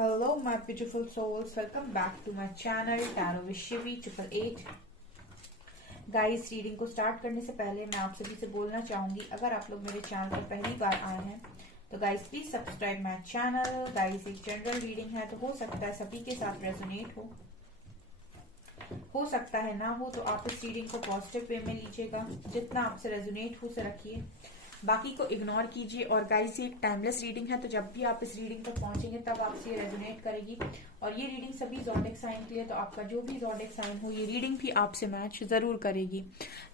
Hello, my beautiful souls. Welcome back to my channel Tarot with Shivi 888. Guys, reading को start करने से पहले मैं आप सभी से बोलना चाहूंगी, अगर आप लोग मेरे चैनल पर पहली बार आए हैं तो guys please subscribe my channel. Guys, एक जनरल रीडिंग है तो हो सकता है सभी के साथ रेजोनेट हो सकता है ना हो, तो आप इस रीडिंग को पॉजिटिव वे में लीजिएगा। जितना आपसे रेजोनेट हो उसे रखिए, बाकी को इग्नोर कीजिए। और गाइस, ये एक टाइमलेस रीडिंग है, तो जब भी आप इस रीडिंग तक पहुंचेंगे तब आपसे ये रेजोनेट करेगी। और ये रीडिंग सभी ज़ोडिएक साइन के लिए, तो आपका जो भी ज़ोडिएक साइन हो ये रीडिंग भी आपसे मैच जरूर करेगी।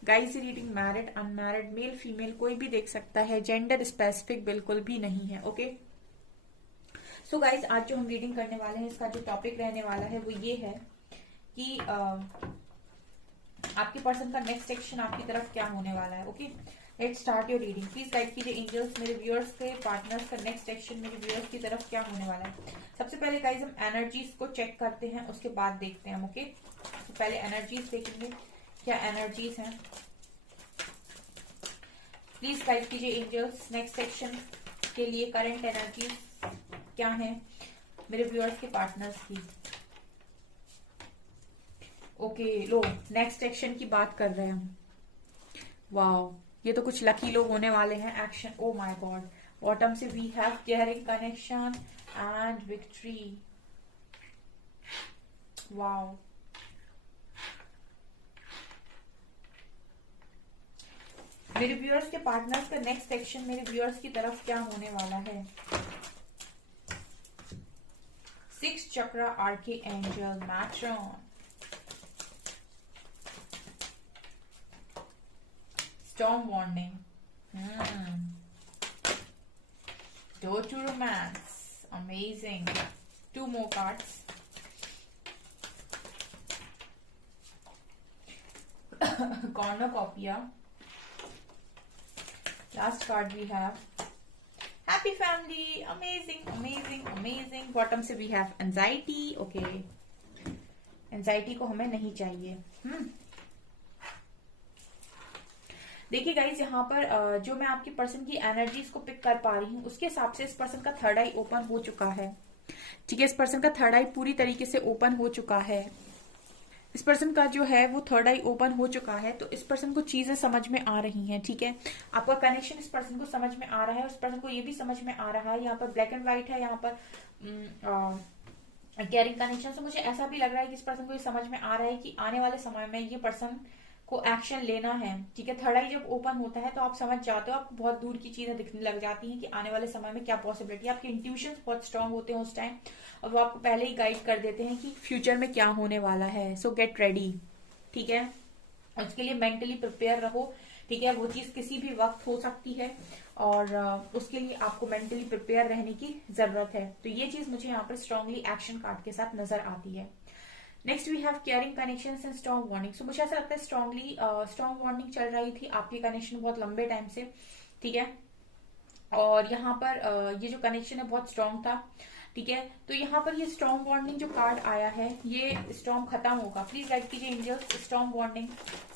गाइस, ये reading married, unmarried, male female कोई भी देख सकता है, जेंडर स्पेसिफिक बिल्कुल भी नहीं है। ओके, सो गाइस, आज जो हम रीडिंग करने वाले हैं, इसका जो टॉपिक रहने वाला है वो ये है कि आपके पर्सन का नेक्स्ट एक्शन आपकी तरफ क्या होने वाला है। Okay, let's start your reading. Please guide कीजिए एंजल्स, मेरे व्यूअर्स के पार्टनर्स का नेक्स्ट एक्शन मेरे व्यूअर्स की तरफ क्या होने वाला है। सबसे पहले गाइज हम एनर्जीज को चेक करते हैं, उसके बाद देखते हैं हम। ओके, तो पहले एनर्जीज देखेंगे क्या एनर्जीज हैं। प्लीज गाइड कीजिए एंजल्स, नेक्स्ट एक्शन के लिए करंट एनर्जीज क्या है मेरे व्यूअर्स के पार्टनर्स की। ओके, लो नेक्स्ट एक्शन की बात कर रहे हैं हम। वाओ, ये तो कुछ लकी लोग होने वाले हैं। Action, oh my God, bottom से we have caring connection and victory. Wow, मेरे व्यूअर्स के पार्टनर्स का नेक्स्ट एक्शन मेरे व्यूअर्स की तरफ क्या होने वाला है। 6 chakra archangel Metatron, storm warning, door to romance, amazing. 2 more cards. Cornucopia. Last card we have happy family, amazing, amazing, amazing. Bottom से we have anxiety. Okay, anxiety को हमें नहीं चाहिए। देखिए गाइज, यहाँ पर जो मैं आपके पर्सन की एनर्जीज को पिक कर पा रही हूँ उसके हिसाब से इस पर्सन का थर्ड आई ओपन हो चुका है। ठीक है, इस पर्सन का थर्ड आई पूरी तरीके से ओपन हो चुका है। इस पर्सन का जो है वो थर्ड आई ओपन हो चुका है, तो इस पर्सन को चीजें समझ में आ रही हैं। ठीक है, आपका कनेक्शन इस पर्सन को समझ में आ रहा है, उस पर्सन को ये भी समझ में आ रहा है। यहाँ पर ब्लैक एंड व्हाइट है, यहाँ पर केयरिंग कनेक्शन से मुझे ऐसा भी लग रहा है कि इस पर्सन को ये समझ में आ रहा है कि आने वाले समय में ये पर्सन को एक्शन लेना है। ठीक है, थर्ड आई जब ओपन होता है तो आप समझ जाते हो, आपको बहुत दूर की चीजें दिखने लग जाती हैं कि आने वाले समय में क्या पॉसिबिलिटी। आपके इंट्यूशंस बहुत स्ट्रांग होते हैं उस टाइम, और वो आपको पहले ही गाइड कर देते हैं कि फ्यूचर में क्या होने वाला है। सो गेट रेडी। ठीक है, उसके लिए मेंटली प्रिपेयर रहो। ठीक है, वो चीज किसी भी वक्त हो सकती है और उसके लिए आपको मेंटली प्रिपेयर रहने की जरूरत है। तो ये चीज मुझे यहाँ पर स्ट्रांगली एक्शन कार्ड के साथ नजर आती है। Next we have caring connection and strong warning. So मुझे ऐसा लगता है स्ट्रांगली स्ट्रॉन्ग वार्निंग चल रही थी आपकी कनेक्शन बहुत लंबे टाइम से। ठीक है, और यहाँ पर ये जो कनेक्शन है बहुत स्ट्रांग था। ठीक है, तो यहाँ पर ये स्ट्रॉन्ग वार्निंग जो कार्ड आया है ये स्टॉर्म खत्म होगा। प्लीज गाइड कीजिए एंजल्स, स्ट्रॉन्ग वार्निंग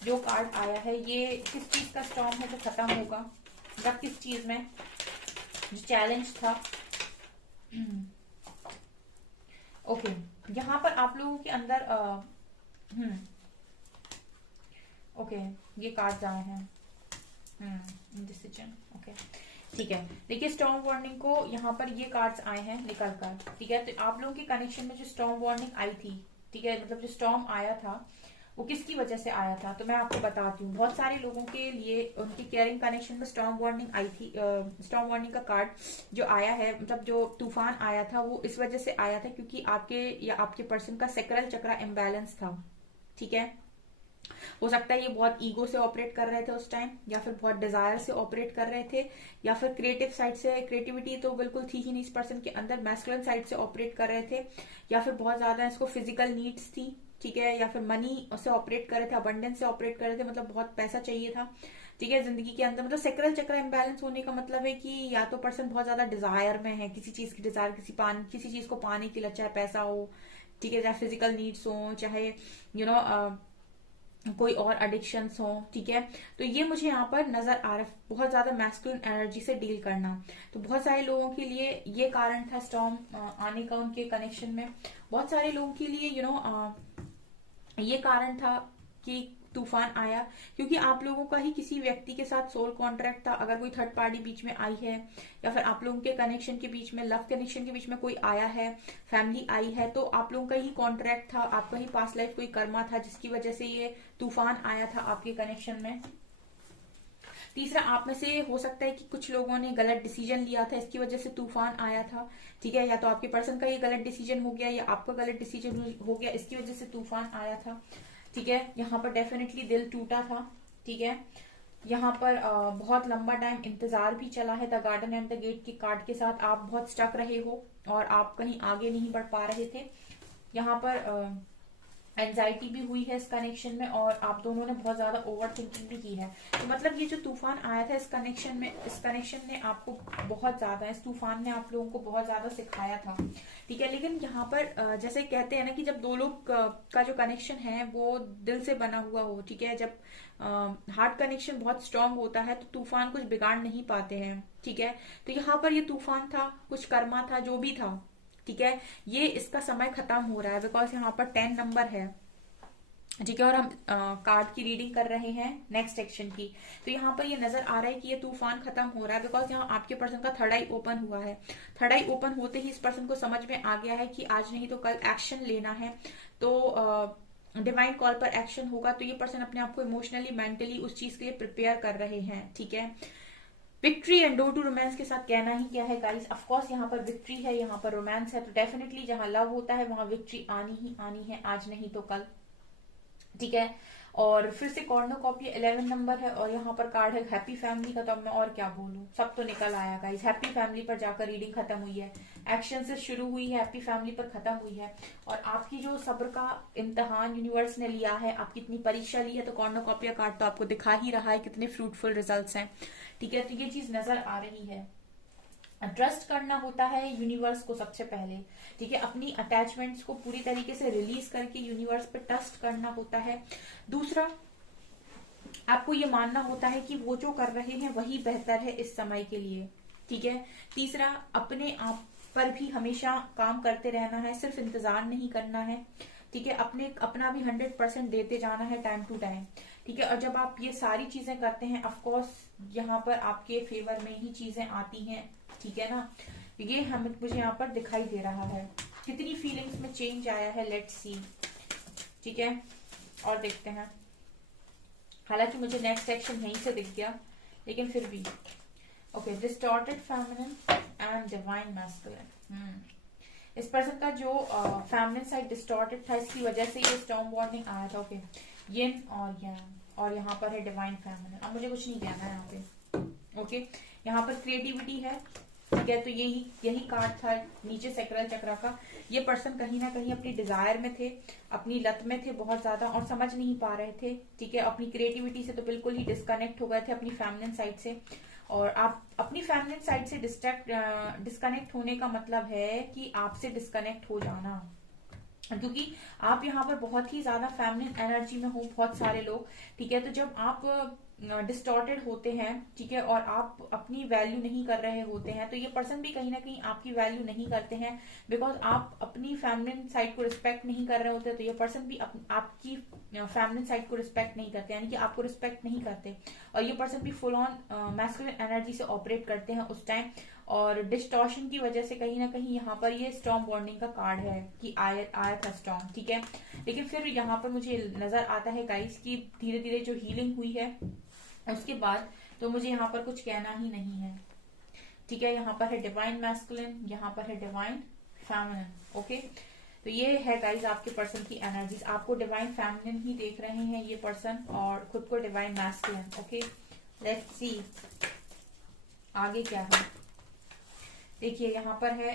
जो कार्ड आया है ये किस चीज का स्टॉर्म है जो खत्म होगा, मतलब किस चीज में जो चैलेंज था। ओके, यहाँ पर आप लोगों के अंदर ओके ये कार्ड्स आए हैं। डिसीजन। ओके, ठीक है, देखिए स्टॉर्म वार्निंग को यहाँ पर ये कार्ड्स आए हैं निकल कर। ठीक है, तो आप लोगों के कनेक्शन में जो स्टॉर्म वार्निंग आई थी, ठीक है, मतलब जो स्टॉर्म आया था वो किसकी वजह से आया था, तो मैं आपको बताती हूँ। बहुत सारे लोगों के लिए उनकी केयरिंग कनेक्शन में स्टॉर्म वार्निंग आई थी। स्टॉर्म वार्निंग का कार्ड जो आया है, मतलब जो तूफान आया था वो इस वजह से आया था क्योंकि आपके या आपके पर्सन का सेक्रल चक्रा इम्बैलेंस था। ठीक है, हो सकता है ये बहुत ईगो से ऑपरेट कर रहे थे उस टाइम, या फिर बहुत डिजायर से ऑपरेट कर रहे थे, या फिर क्रिएटिव साइड से, क्रिएटिविटी तो बिल्कुल थी ही नहीं इस पर्सन के अंदर, मैस्कुलिन साइड से ऑपरेट कर रहे थे, या फिर बहुत ज्यादा इसको फिजिकल नीड्स थी। ठीक है, या फिर मनी से ऑपरेट कर रहे थे, अबंडेंस से ऑपरेट कर रहे थे, मतलब बहुत पैसा चाहिए था। ठीक है, जिंदगी के अंदर, मतलब सेक्रल चक्र इम्बैलेंस होने का मतलब है कि या तो पर्सन बहुत ज्यादा डिजायर में है, किसी चीज की डिजायर, किसी चीज को पाने के लिए, चाहे पैसा हो, ठीक है, चाहे फिजिकल नीड्स हो, चाहे कोई और एडिक्शंस हो, ठीक है। तो ये मुझे यहाँ पर नजर आ रहा है, बहुत ज्यादा मैस्कुलिन एनर्जी से डील करना। तो बहुत सारे लोगों के लिए ये कारण था स्टॉर्म आने का उनके कनेक्शन में। बहुत सारे लोगों के लिए ये कारण था कि तूफान आया, क्योंकि आप लोगों का ही किसी व्यक्ति के साथ सोल कॉन्ट्रैक्ट था। अगर कोई थर्ड पार्टी बीच में आई है, या फिर आप लोगों के कनेक्शन के बीच में, लव कनेक्शन के बीच में कोई आया है, फैमिली आई है, तो आप लोगों का ही कॉन्ट्रैक्ट था, आपका ही पास्ट लाइफ कोई कर्मा था, जिसकी वजह से ये तूफान आया था आपके कनेक्शन में। तीसरा, आप में से हो सकता है कि कुछ लोगों ने गलत डिसीजन लिया था, इसकी वजह से तूफान आया था, ठीक है। या तो आपके पर्सन का ये गलत डिसीजन हो गया, या आपका गलत डिसीजन हो गया, इसकी वजह से तूफान आया था, ठीक है। यहाँ पर डेफिनेटली दिल टूटा था, ठीक है। यहाँ पर बहुत लंबा टाइम इंतजार भी चला है। The garden and the gate के कार्ड के साथ आप बहुत स्टक रहे हो और आप कहीं आगे नहीं बढ़ पा रहे थे। यहाँ पर एंजाइटी भी हुई है इस कनेक्शन में, और आप दोनों ने बहुत ज्यादा ओवर थिंकिंग भी की है। तो मतलब ये जो तूफान आया था इस कनेक्शन में, इस कनेक्शन ने आपको बहुत ज्यादा, इस तूफान ने आप लोगों को बहुत ज्यादा सिखाया था, ठीक है। लेकिन यहाँ पर जैसे कहते हैं ना कि जब दो लोग का जो कनेक्शन है वो दिल से बना हुआ हो, ठीक है, जब हार्ट कनेक्शन बहुत स्ट्रांग होता है तो तूफान कुछ बिगाड़ नहीं पाते हैं, ठीक है। तो यहाँ पर ये तूफान था, कुछ कर्मा था, जो भी था, ठीक है। ये इसका समय खत्म हो रहा है, बिकॉज यहाँ पर 10 नंबर है, ठीक है। और हम कार्ड की रीडिंग कर रहे हैं नेक्स्ट सेक्शन की। तो यहाँ पर ये नजर आ रहा है कि ये तूफान खत्म हो रहा है, बिकॉज यहाँ आपके पर्सन का थर्ड आई ओपन हुआ है। थर्ड आई ओपन होते ही इस पर्सन को समझ में आ गया है कि आज नहीं तो कल एक्शन लेना है। तो डिवाइन कॉल पर एक्शन होगा। तो ये पर्सन अपने आप को इमोशनली, मेंटली उस चीज के लिए प्रिपेयर कर रहे हैं, ठीक है। Victory and door to romance के साथ कहना ही क्या है गाइस, ऑफ कोर्स यहाँ पर विक्ट्री है, यहाँ पर रोमांस है, तो डेफिनेटली जहां लव होता है वहां विक्ट्री आनी ही आनी है, आज नहीं तो कल, ठीक है। और फिर से कॉर्नोकॉपी 11 नंबर है, और यहाँ पर कार्ड है हैप्पी फैमिली का। तो अब मैं और क्या बोलूं, सब तो निकल आया गाइस। हैप्पी फैमिली पर जाकर रीडिंग खत्म हुई है, एक्शन से शुरू हुई है, हैप्पी फैमिली पर खत्म हुई है। और आपकी जो सब्र का इम्तहान यूनिवर्स ने लिया है, आपकी इतनी परीक्षा ली है, तो कॉर्नोकॉपिया कार्ड तो आपको दिखा ही रहा है कितने फ्रूटफुल रिजल्ट्स हैं, ठीक है। तो ये चीज नजर आ रही है। ट्रस्ट करना होता है यूनिवर्स को सबसे पहले, ठीक है। अपनी अटैचमेंट्स को पूरी तरीके से रिलीज करके यूनिवर्स पे ट्रस्ट करना होता है। दूसरा, आपको ये मानना होता है कि वो जो कर रहे हैं वही बेहतर है इस समय के लिए, ठीक है। तीसरा, अपने आप पर भी हमेशा काम करते रहना है, सिर्फ इंतजार नहीं करना है, ठीक है। अपना भी 100% देते जाना है टाइम टू टाइम, ठीक है। और जब आप ये सारी चीजें करते हैं, ऑफकोर्स यहाँ पर आपके फेवर में ही चीजें आती हैं, ठीक है ना। ये मुझे यहाँ पर दिखाई दे रहा है। कितनी फीलिंग्स में चेंज आया है, लेट्स सी, ठीक है। और देखते हैं, हालांकि मुझे नेक्स्ट सेक्शन यहीं से दिख गया, लेकिन फिर भी okay. Distorted feminine and divine masculine. इस पर्सन का जो फेमिनिन साइड डिस्टॉर्टेड था, इसकी वजह से ये स्टॉर्म वार्निंग आया था, ओके। यिन और yang, और यहाँ पर है डिवाइन फेमिनिन। अब मुझे कुछ नहीं कहना है यहाँ पे, ओके। यहाँ पर क्रिएटिविटी है, ठीक है। तो यही कार्ड था नीचे सैक्रल चक्र का। ये पर्सन कहीं ना कहीं अपनी डिजायर में थे, अपनी लत में थे बहुत ज्यादा, और समझ नहीं पा रहे थे, ठीक है। अपनी क्रिएटिविटी से तो बिल्कुल ही डिस्कनेक्ट हो गए थे, अपनी फेमिनिन साइड से। और आप अपनी फेमिनिन साइड से डिस्कनेक्ट होने का मतलब है कि आपसे डिस्कनेक्ट हो जाना, क्योंकि आप यहाँ पर बहुत ही ज्यादा फेमिनिन एनर्जी में हो बहुत सारे लोग, ठीक है। तो जब आप डिस्टॉर्टेड होते हैं, ठीक है, और आप अपनी वैल्यू नहीं कर रहे होते हैं, तो ये पर्सन भी कहीं ना कहीं आपकी वैल्यू नहीं करते हैं, बिकॉज आप अपनी फेमिनिन साइड को रिस्पेक्ट नहीं कर रहे होते। तो ये पर्सन भी आपकी फेमिनिन साइड को रिस्पेक्ट नहीं करते, यानी कि आपको रिस्पेक्ट नहीं करते। और ये पर्सन भी फुल ऑन मैस्कुलिन एनर्जी से ऑपरेट करते हैं उस टाइम। और डिस्टॉर्शन की वजह से कहीं ना कहीं यहाँ पर ये स्टॉर्म वार्निंग का कार्ड है कि आया था स्टॉर्म, ठीक है। लेकिन फिर यहाँ पर मुझे नजर आता है गाइस कि धीरे धीरे जो हीलिंग हुई है उसके बाद तो मुझे यहाँ पर कुछ कहना ही नहीं है, ठीक है। यहाँ पर है डिवाइन मैस्कुलिन, यहाँ पर है डिवाइन फेमिनिन, ओके। तो ये है गाइज आपके पर्सन की एनर्जीज। आपको डिवाइन फेमिनिन ही देख रहे हैं ये पर्सन, और खुद को divine masculine, okay. Let's see आगे क्या है। देखिए यहाँ पर है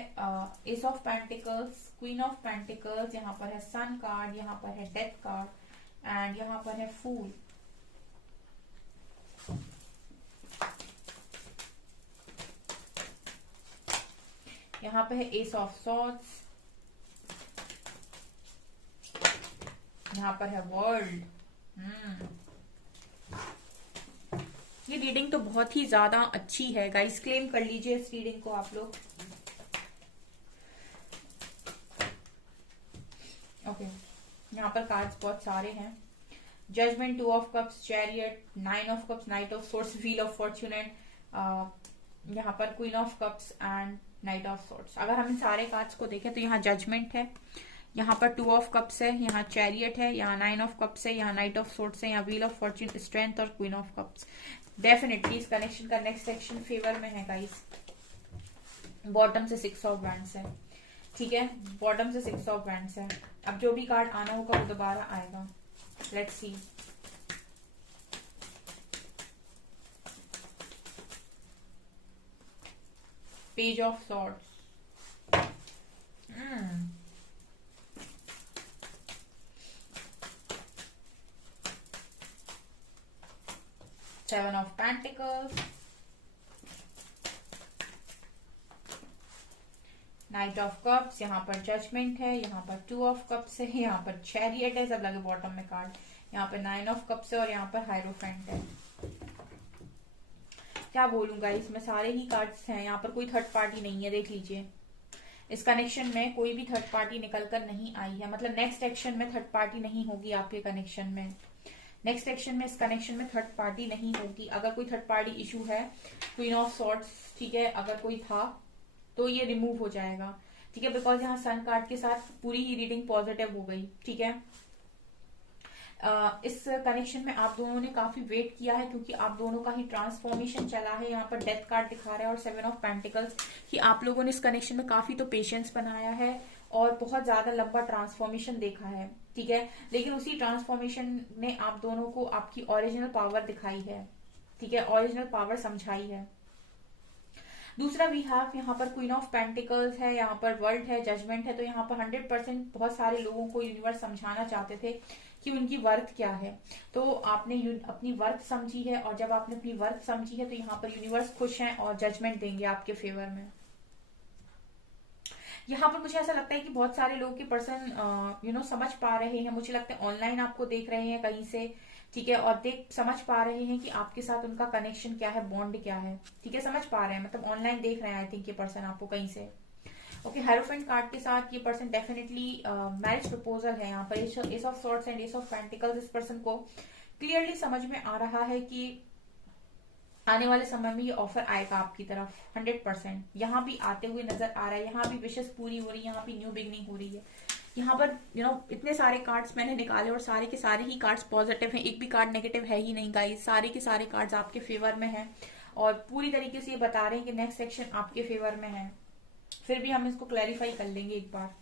S of pentacles, queen of pentacles, यहाँ पर है सन कार्ड, यहाँ पर है डेथ कार्ड, एंड यहाँ पर है फूल। यहाँ पे है एस ऑफ सॉर्ड्स, यहाँ पर है वर्ल्ड, हम्म ये रीडिंग तो बहुत ही ज्यादा अच्छी है गाइस, क्लेम कर लीजिए इस रीडिंग को आप लोग। ओके यहाँ पर कार्ड्स बहुत सारे हैं। Judgement, two of cups, chariot, nine of cups, knight of swords, wheel of fortune and यहाँ पर queen of cups and knight of swords. अगर हम इन सारे कार्ड्स को देखें तो यहाँ जजमेंट है, यहाँ पर टू ऑफ कप्स है, यहाँ चैरियट है, यहाँ नाइन ऑफ कप्स है, यहाँ नाइट ऑफ सोर्ट्स है, यहाँ व्हील ऑफ फॉर्च्यून, स्ट्रेंथ और क्वीन ऑफ कप्स। डेफिनेटली इस कनेक्शन का नेक्स्ट सेक्शन फेवर में है गाइस। बॉटम से सिक्स ऑफ वैंड्स है, ठीक है, बॉटम से सिक्स ऑफ वैंड्स है। अब जो भी कार्ड आना होगा वो दोबारा आएगा। Let's see. Page of swords, seven of pentacles, night of cups, यहाँ पर जजमेंट है, यहाँ पर टू ऑफ कप्स है, यहाँ पर चैरियट है, सब लगे बॉटम में कार्ड, यहाँ पर नाइन ऑफ कप्स है और यहाँ पर हायरोफेंट है। क्या बोलूंगा इसमें सारे ही कार्ड्स हैं, यहाँ पर कोई थर्ड पार्टी नहीं है। देख लीजिए इस कनेक्शन में कोई भी थर्ड पार्टी निकल कर नहीं आई है, मतलब नेक्स्ट एक्शन में थर्ड पार्टी नहीं होगी आपके कनेक्शन में। नेक्स्ट एक्शन में इस कनेक्शन में थर्ड पार्टी नहीं होगी। अगर कोई थर्ड पार्टी इशू है, क्वीन ऑफ सॉर्ड्स, ठीक है, अगर कोई था तो ये रिमूव हो जाएगा, ठीक है, बिकॉज यहाँ सन कार्ड के साथ पूरी ही रीडिंग पॉजिटिव हो गई, ठीक है। इस कनेक्शन में आप दोनों ने काफी वेट किया है क्योंकि आप दोनों का ही ट्रांसफॉर्मेशन चला है। यहाँ पर डेथ कार्ड दिखा रहा है और सेवन ऑफ पेंटिकल्स कि आप लोगों ने इस कनेक्शन में काफी तो पेशेंस बनाया है और बहुत ज्यादा लंबा ट्रांसफॉर्मेशन देखा है, ठीक है। लेकिन उसी ट्रांसफॉर्मेशन ने आप दोनों को आपकी ओरिजिनल पावर दिखाई है, ठीक है, ओरिजिनल पावर समझाई है। दूसरा वी हैव यहाँ पर क्वीन ऑफ पेंटिकल्स है, यहाँ पर वर्ल्ड है, जजमेंट है। तो यहाँ पर 100% बहुत सारे लोगों को यूनिवर्स समझाना चाहते थे कि उनकी वर्थ क्या है। तो आपने अपनी वर्थ समझी है और जब आपने अपनी वर्थ समझी है तो यहाँ पर यूनिवर्स खुश हैं और जजमेंट देंगे आपके फेवर में। यहाँ पर मुझे ऐसा लगता है कि बहुत सारे लोग के पर्सन समझ पा रहे हैं। मुझे लगता है ऑनलाइन आपको देख रहे हैं कहीं से, ठीक है, और देख समझ पा रहे हैं कि आपके साथ उनका कनेक्शन क्या है, बॉन्ड क्या है, ठीक है, समझ पा रहे हैं, मतलब ऑनलाइन देख रहे हैं आई थिंक ये पर्सन आपको कहीं से। ओके, हायरोफेंट कार्ड के साथ ये पर्सन डेफिनेटली मैरिज प्रपोजल है। यहाँ पर S of swords and S of pentacles इस पर्सन को क्लियरली समझ में आ रहा है कि आने वाले समय में ये ऑफर आएगा आपकी तरफ 100%। यहाँ भी आते हुए नजर आ रहा है, यहाँ भी विशेष पूरी हो रही है, यहाँ भी न्यू बिगनिंग हो रही है। यहाँ पर इतने सारे कार्ड्स मैंने निकाले और सारे के सारे ही कार्ड्स पॉजिटिव हैं, एक भी कार्ड नेगेटिव है ही नहीं गाइस। सारे के सारे कार्ड्स आपके फेवर में हैं और पूरी तरीके से ये बता रहे हैं कि नेक्स्ट सेक्शन आपके फेवर में है। फिर भी हम इसको क्लैरिफाई कर लेंगे एक बार।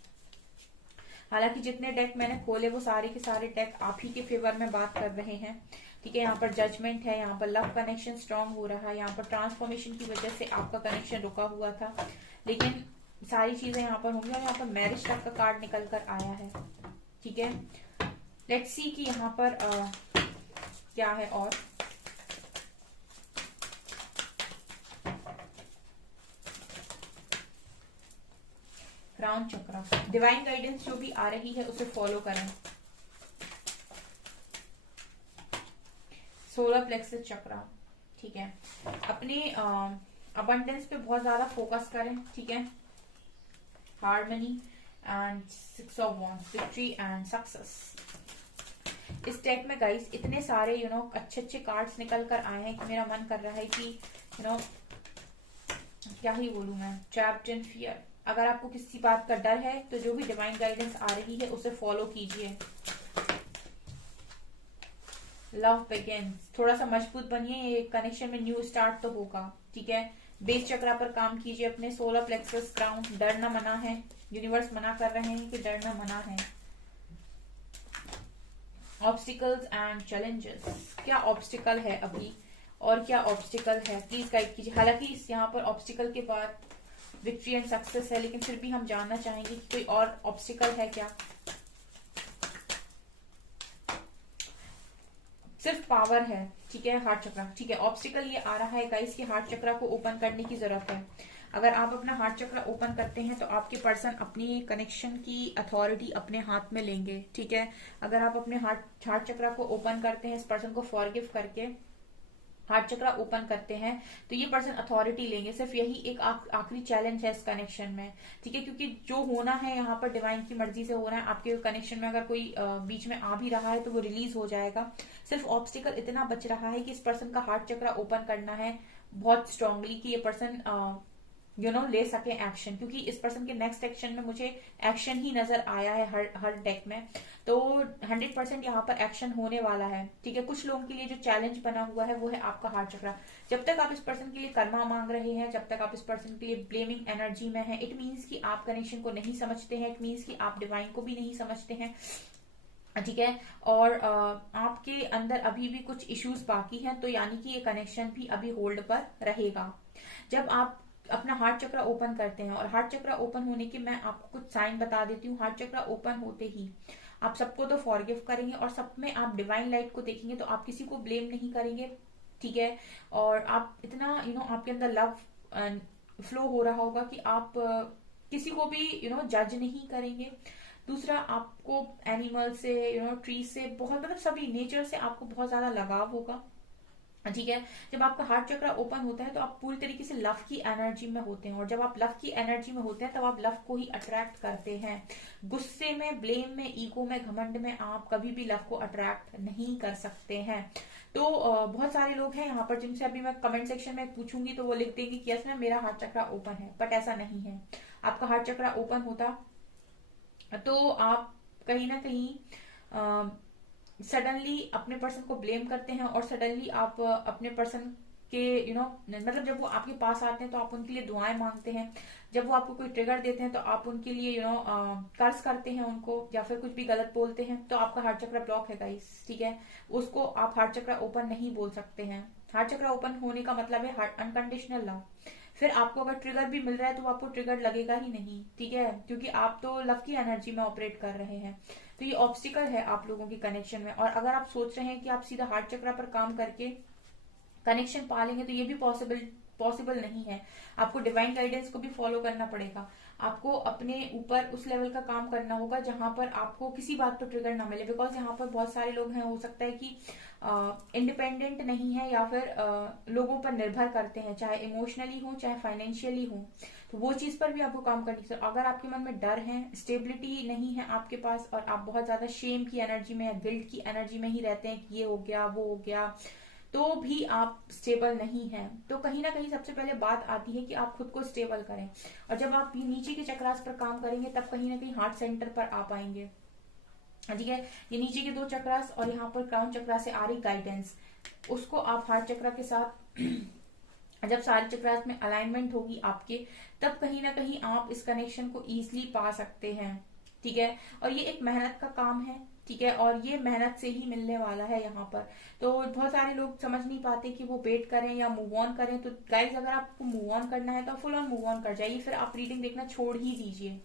हालांकि जितने डेक मैंने खोले वो सारे के सारे डेक आप ही के फेवर में बात कर रहे हैं, ठीक है। यहाँ पर जजमेंट है, यहाँ पर लव कनेक्शन स्ट्रांग हो रहा है, यहाँ पर ट्रांसफॉर्मेशन की वजह से आपका कनेक्शन रुका हुआ था, लेकिन सारी चीजें यहाँ पर होंगी और यहाँ पर मैरिज तक का कार्ड निकल कर आया है, ठीक है। लेट्स सी कि यहाँ पर क्या है। और क्राउन चक्र, डिवाइन गाइडेंस जो भी आ रही है उसे फॉलो करें। सोलर प्लेक्सस चक्र, ठीक है, अपने अबंडेंस पे बहुत ज्यादा फोकस करें, ठीक है। Harmony and six of wands, victory and success. इस डेक में गाइस इतने सारे अच्छे अच्छे कार्ड्स निकल कर आए हैं कि मेरा मन कर रहा है कि क्या ही बोलूं मैं, ट्रैप्ड इन फियर। अगर आपको किसी बात का डर है तो जो भी डिवाइन गाइडेंस आ रही है उसे फॉलो कीजिए। लव बिगिंस, थोड़ा सा मजबूत बनिए, ये कनेक्शन में न्यू स्टार्ट तो होगा, ठीक है। बेस चक्रा पर काम कीजिए अपने। सोलर प्लेक्सस क्राउन, डरना मना है, यूनिवर्स मना कर रहे हैं कि डरना मना है। ऑब्स्टिकल्स एंड चैलेंजेस, क्या ऑब्स्टिकल है अभी और क्या ऑब्स्टिकल है, प्लीज गाइड कीजिए। हालांकि इस यहाँ पर ऑब्स्टिकल के बाद विक्ट्री एंड सक्सेस है, लेकिन फिर भी हम जानना चाहेंगे कि कोई और ऑब्स्टिकल है क्या। सिर्फ पावर है, ठीक है, हार्ट चक्र, ठीक है। ऑब्स्टिकल ये आ रहा है गाइस कि हार्ट चक्र को ओपन करने की जरूरत है। अगर आप अपना हार्ट चक्र ओपन करते हैं तो आपके पर्सन अपनी कनेक्शन की अथॉरिटी अपने हाथ में लेंगे, ठीक है। अगर आप अपने हार्ट चक्र को ओपन करते हैं, इस पर्सन को फॉरगिव करके हार्ट चक्र ओपन करते हैं, तो ये पर्सन अथॉरिटी लेंगे। सिर्फ यही एक आखिरी चैलेंज है इस कनेक्शन में, ठीक है, क्योंकि जो होना है यहाँ पर डिवाइन की मर्जी से हो रहा है। आपके कनेक्शन में अगर कोई बीच में आ भी रहा है तो वो रिलीज हो जाएगा। सिर्फ ऑब्स्टिकल इतना बच रहा है कि इस पर्सन का हार्ट चक्र ओपन करना है बहुत स्ट्रांगली, कि ये पर्सन ले सके एक्शन, क्योंकि इस पर्सन के नेक्स्ट एक्शन में मुझे एक्शन ही नजर आया है हर डेक में। तो 100% यहाँ पर एक्शन होने वाला है, ठीक है। कुछ लोगों के लिए जो चैलेंज बना हुआ है वो है आपका हार्ट चक्र। जब तक आप इस पर्सन के लिए कर्मा मांग रहे हैं, जब तक आप इस पर्सन के लिए ब्लेमिंग एनर्जी में है, इट मीन्स कि आप कनेक्शन को नहीं समझते हैं, इट मीन्स कि आप डिवाइन को भी नहीं समझते हैं, ठीक है। और आपके अंदर अभी भी कुछ इश्यूज बाकी हैं, तो यानी कि ये कनेक्शन भी अभी होल्ड पर रहेगा। जब आप अपना हार्ट चक्र ओपन करते हैं, और हार्ट चक्र ओपन होने के मैं आपको कुछ साइन बता देती हूँ। हार्ट चक्र ओपन होते ही आप सबको तो फॉरगिव करेंगे, और सब में आप डिवाइन लाइट को देखेंगे, तो आप किसी को ब्लेम नहीं करेंगे, ठीक है। और आप इतना आपके अंदर लव फ्लो हो रहा होगा कि आप किसी को भी जज नहीं करेंगे। दूसरा, आपको एनिमल से ट्री से बहुत मतलब सभी नेचर से आपको बहुत ज्यादा लगाव होगा, ठीक है। जब आपका हार्ट चक्र ओपन होता है तो आप पूरी तरीके से लव की एनर्जी में होते हैं, और जब आप लव की एनर्जी में होते हैं तब आप लव को ही अट्रैक्ट करते हैं। गुस्से में, ब्लेम में, ईगो में, घमंड में आप कभी भी लव को अट्रैक्ट नहीं कर सकते हैं। तो बहुत सारे लोग हैं यहाँ पर जिनसे अभी मैं कमेंट सेक्शन में पूछूंगी तो वो लिख देंगे कि यस मैम मेरा हार्ट चक्र ओपन है, बट ऐसा नहीं है। आपका हार्ट चक्र ओपन होता तो आप कहीं ना कहीं सडनली अपने पर्सन को ब्लेम करते हैं, और सडनली आप अपने पर्सन के मतलब जब वो आपके पास आते हैं तो आप उनके लिए दुआएं मांगते हैं। जब वो आपको कोई ट्रिगर देते हैं तो आप उनके लिए कर्ज करते हैं उनको, या फिर कुछ भी गलत बोलते हैं, तो आपका हार्ट चक्र ब्लॉक है गाइस, ठीक है। उसको आप हार्ट चक्र ओपन नहीं बोल सकते हैं। हार्ट चक्र ओपन होने का मतलब है अनकंडीशनल लव। फिर आपको अगर ट्रिगर भी मिल रहा है तो आपको ट्रिगर लगेगा ही नहीं, ठीक है, क्योंकि आप तो लव की एनर्जी में ऑपरेट कर रहे हैं। तो ये ऑब्स्टिकल है आप लोगों की कनेक्शन में। और अगर आप सोच रहे हैं कि आप सीधा हार्ट चक्र पर काम करके कनेक्शन पा लेंगे, तो ये भी पॉसिबल नहीं है। आपको डिवाइन गाइडेंस को भी फॉलो करना पड़ेगा। आपको अपने ऊपर उस लेवल का काम करना होगा जहां पर आपको किसी बात पर ट्रिगर ना मिले, बिकॉज यहाँ पर बहुत सारे लोग हैं, हो सकता है कि इंडिपेंडेंट नहीं है, या फिर लोगों पर निर्भर करते हैं, चाहे इमोशनली हो चाहे फाइनेंशियली हो। तो वो चीज पर भी आपको काम करनी चाहिए। अगर आपके मन में डर है, स्टेबिलिटी नहीं है आपके पास, और आप बहुत ज्यादा शेम की एनर्जी में या गिल्ट की एनर्जी में ही रहते हैं कि ये हो गया वो हो गया, तो भी आप स्टेबल नहीं हैं, तो कहीं ना कहीं सबसे पहले बात आती है कि आप खुद को स्टेबल करें। और जब आप ये नीचे के चक्रास पर काम करेंगे तब कहीं ना कहीं हार्ट सेंटर पर आ पाएंगे, ठीक है। ये नीचे के 2 चक्रास और यहाँ पर क्राउन चक्रा से आ रही गाइडेंस, उसको आप हार्ट चक्रा के साथ जब सारे चक्रास में अलाइनमेंट होगी आपके, तब कहीं ना कहीं आप इस कनेक्शन को इजिली पा सकते हैं, ठीक है। और ये एक मेहनत का काम है, ठीक है, और ये मेहनत से ही मिलने वाला है यहाँ पर। तो बहुत सारे लोग समझ नहीं पाते कि वो वेट करें या मूव ऑन करें। तो गाइज, अगर आपको मूव ऑन करना है तो आप फुल ऑन मूव ऑन कर जाइए, फिर आप रीडिंग देखना छोड़ ही दीजिए,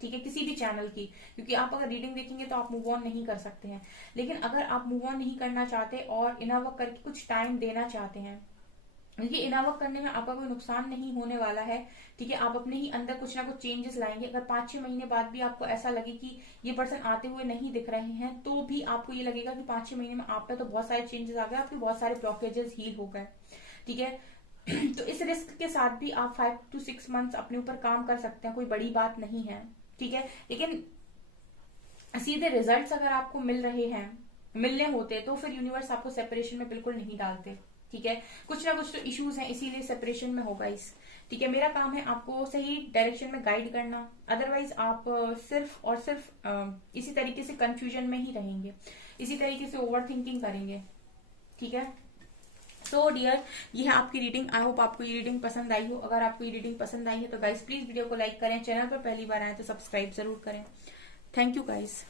ठीक है, किसी भी चैनल की, क्योंकि आप अगर रीडिंग देखेंगे तो आप मूव ऑन नहीं कर सकते हैं। लेकिन अगर आप मूव ऑन नहीं करना चाहते और इनर वर्क करके कुछ टाइम देना चाहते हैं, ये इनर वर्क करने में आपका कोई नुकसान नहीं होने वाला है, ठीक है। आप अपने ही अंदर कुछ ना कुछ चेंजेस लाएंगे। अगर 5-6 महीने बाद भी आपको ऐसा लगे कि ये पर्सन आते हुए नहीं दिख रहे हैं, तो भी आपको ये लगेगा कि 5-6 महीने में आप पे तो बहुत सारे चेंजेस आ गए, आपके बहुत सारे ब्लॉकेजेस हील हो गए, ठीक है। तो इस रिस्क के साथ भी आप 5 to 6 मंथ्स अपने ऊपर काम कर सकते हैं, कोई बड़ी बात नहीं है, ठीक है। लेकिन सीधे रिजल्ट्स अगर आपको मिलने होते तो फिर यूनिवर्स आपको सेपरेशन में बिल्कुल नहीं डालते, ठीक है। कुछ ना कुछ तो इश्यूज हैं, इसीलिए सेपरेशन में होगा ठीक है। मेरा काम है आपको सही डायरेक्शन में गाइड करना, अदरवाइज आप सिर्फ और सिर्फ इसी तरीके से कंफ्यूजन में ही रहेंगे, इसी तरीके से ओवर थिंकिंग करेंगे, ठीक है। सो डियर, ये है आपकी रीडिंग। आई होप आपको ये रीडिंग पसंद आई हो। अगर आपको ये रीडिंग पसंद आई है तो गाइस प्लीज वीडियो को लाइक करें, चैनल पर पहली बार आए तो सब्सक्राइब जरूर करें। Thank you guys.